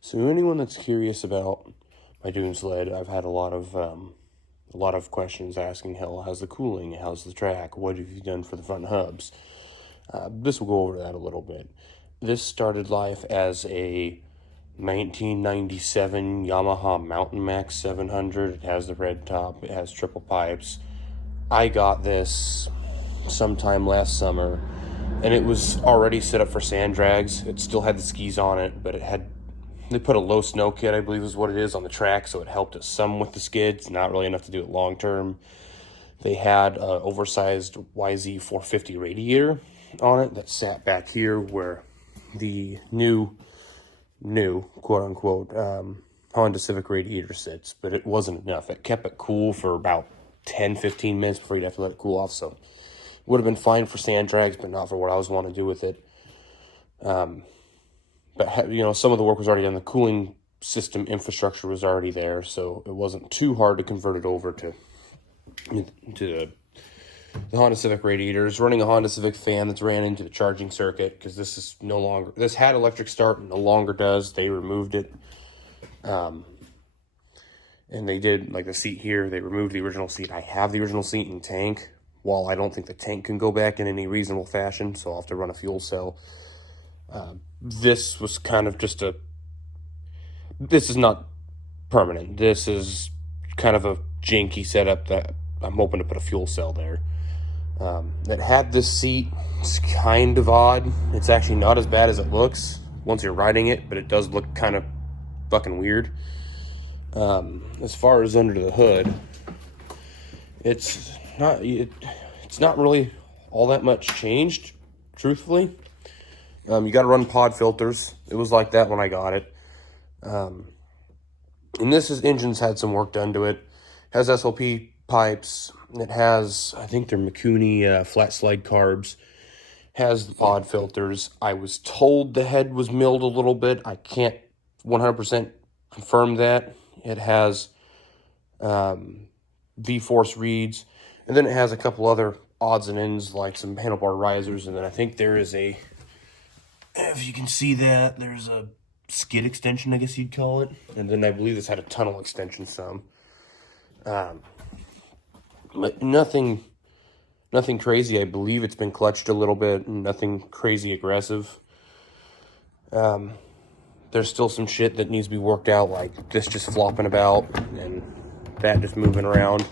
So anyone that's curious about my dune sled, I've had a lot of questions asking, hell, how's the cooling? How's the track? What have you done for the front hubs? This will go over that a little bit. This started life as a 1997 Yamaha Mountain Max 700. It has the red top. It has triple pipes. I got this sometime last summer, and it was already set up for sand drags. It still had the skis on it, but they put a low snow kit, I believe is what it is, on the track, so it helped it some with the skids, not really enough to do it long term. They had an oversized YZ450 radiator on it that sat back here where the new quote unquote Honda Civic radiator sits, but it wasn't enough. It kept it cool for about 10-15 minutes before you'd have to let it cool off, so it would have been fine for sand drags, but not for what I was wanting to do with it. But some of the work was already done. The cooling system infrastructure was already there, so it wasn't too hard to convert it over to the Honda Civic radiators. Running a Honda Civic fan that's ran into the charging circuit, because this had electric start and no longer does. They removed it. And they did, like the seat here, they removed the original seat. I have the original seat in tank. While I don't think the tank can go back in any reasonable fashion, so I'll have to run a fuel cell. This was kind of this is not permanent. This is kind of a janky setup that I'm hoping to put a fuel cell there. It had this seat. It's kind of odd. It's actually not as bad as it looks once you're riding it, but it does look kind of fucking weird. As far as under the hood, it's not really all that much changed, truthfully. You got to run pod filters. It was like that when I got it. And engine's had some work done to it. It has SLP pipes. It has, I think they're Mikuni flat slide carbs. Has the pod filters. I was told the head was milled a little bit. I can't 100% confirm that. It has V-force reeds. And then it has a couple other odds and ends, like some handlebar risers. And then I think there is if you can see that, there's a skid extension, I guess you'd call it. And then I believe this had a tunnel extension some. But nothing crazy. I believe it's been clutched a little bit. Nothing crazy aggressive. There's still some shit that needs to be worked out, like this just flopping about and that just moving around.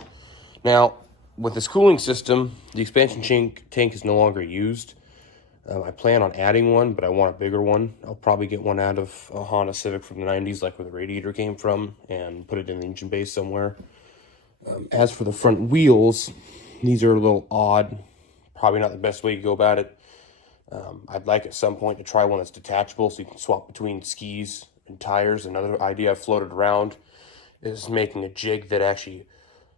Now, with this cooling system, the expansion tank is no longer used. I plan on adding one, but I want a bigger one. I'll probably get one out of a Honda Civic from the 90s, like where the radiator came from, and put it in the engine bay somewhere. As for the front wheels, these are a little odd. Probably not the best way to go about it. I'd like at some point to try one that's detachable so you can swap between skis and tires. Another idea I've floated around is making a jig that actually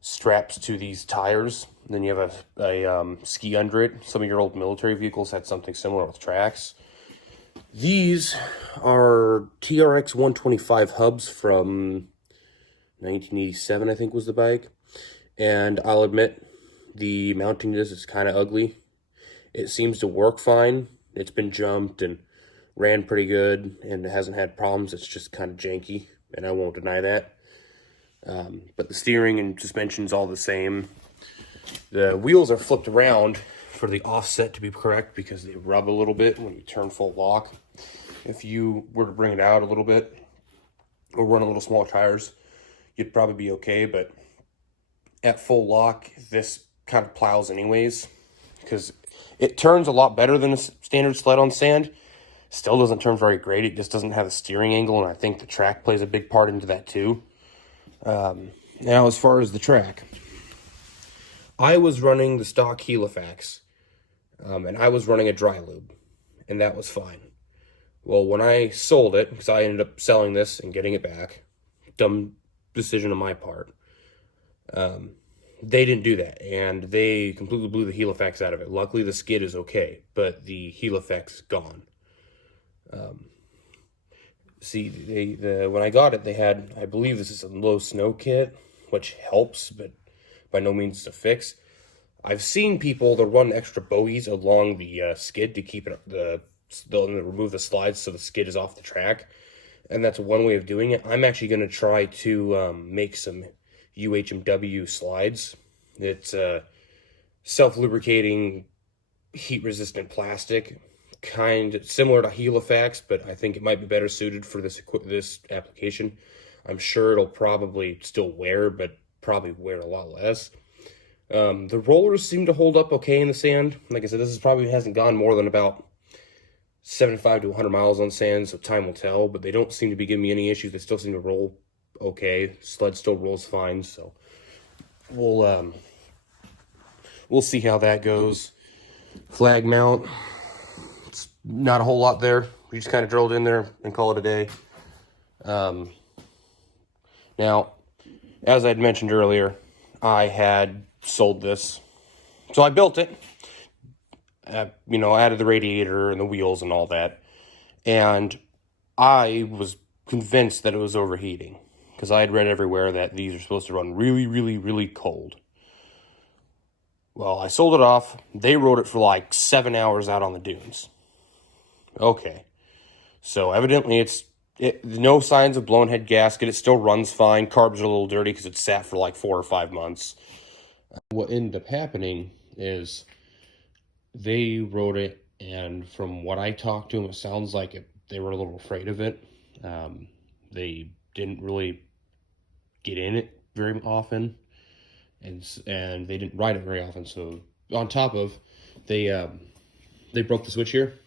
straps to these tires. And then you have a ski under it. Some of your old military vehicles had something similar with tracks. These are TRX 125 hubs from 1987, I think was the bike. And I'll admit, the mounting to this is kind of ugly. It seems to work fine. It's been jumped and ran pretty good, and it hasn't had problems. It's just kind of janky, and I won't deny that. But the steering and suspension's all the same. The wheels are flipped around for the offset to be correct because they rub a little bit when you turn full lock. If you were to bring it out a little bit or run a little smaller tires, you'd probably be okay, but at full lock, this kind of plows anyways because it turns a lot better than a standard sled on sand. Still doesn't turn very great. It just doesn't have a steering angle, and I think the track plays a big part into that too. Now, as far as the track, I was running the stock Helifax, and I was running a dry lube, and that was fine. Well, when I sold it, because I ended up selling this and getting it back, dumb decision on my part, they didn't do that, and they completely blew the Helifax out of it. Luckily, the skid is okay, but the Helifax is gone. When I got it, they had, I believe this is a low snow kit, which helps, but by no means a fix. I've seen people that run extra bogies along the skid to keep it, they'll remove the slides so the skid is off the track. and that's one way of doing it. I'm actually going to try to make some UHMW slides. It's self-lubricating, heat-resistant plastic, kind of similar to Helifax, but I think it might be better suited for this application. I'm sure it'll probably still wear, but probably wear a lot less. The rollers seem to hold up okay in the sand. Like I said, this probably hasn't gone more than about 75 to 100 miles on sand, so time will tell, but they don't seem to be giving me any issues. They still seem to roll okay. Sled still rolls fine, so we'll see how that goes. Flag mount, it's not a whole lot there. We just kind of drilled in there and call it a day. Now, as I'd mentioned earlier, I had sold this. So I built it, added the radiator and the wheels and all that. And I was convinced that it was overheating because I had read everywhere that these are supposed to run really, really, really cold. Well, I sold it off. They rode it for like 7 hours out on the dunes. Okay. So evidently no signs of blown head gasket. It still runs fine. Carbs are a little dirty because it's sat for like 4 or 5 months. What ended up happening is they rode it, and from what I talked to them, it sounds like they were a little afraid of it. They didn't really get in it very often, and they didn't ride it very often. So on top of, they broke the switch here,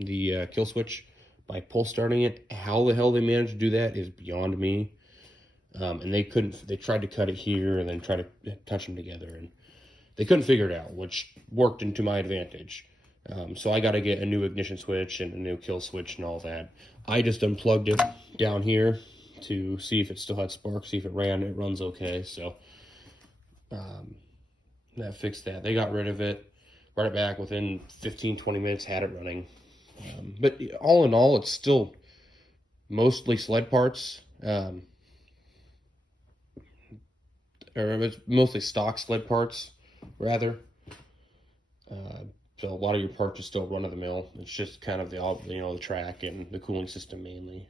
the kill switch, by pull starting it. How the hell they managed to do that is beyond me. And they tried to cut it here and then try to touch them together, and they couldn't figure it out, which worked into my advantage. So I got to get a new ignition switch and a new kill switch and all that. I just unplugged it down here to see if it still had spark, see if it ran. It runs okay, so that fixed that. They got rid of it, brought it back within 15-20 minutes, had it running. But all in all, it's still mostly sled parts. Or it's mostly stock sled parts, rather. So a lot of your parts are still run of the mill. It's just kind of the track and the cooling system mainly.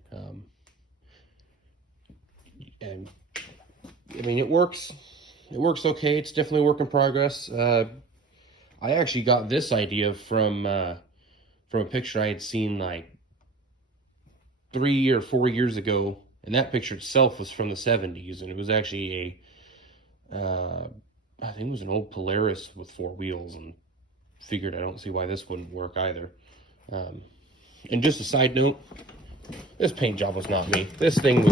And I mean, it works. It works okay. It's definitely a work in progress. I actually got this idea from a picture I had seen like 3 or 4 years ago, and that picture itself was from the 70s, and it was actually I think it was an old Polaris with 4 wheels, and figured I don't see why this wouldn't work either. And just a side note, this paint job was not me. This thing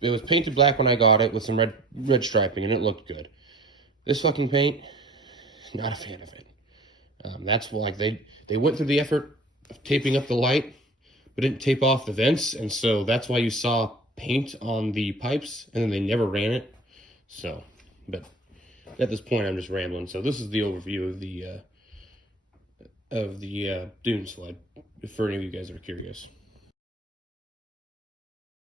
was painted black when I got it with some red striping, and it looked good. This fucking paint, not a fan of it. That's like they went through the effort of taping up the light, but didn't tape off the vents, and so that's why you saw paint on the pipes, and then they never ran it. So, but at this point, I'm just rambling. So this is the overview of the Dune sled, if any of you guys are curious.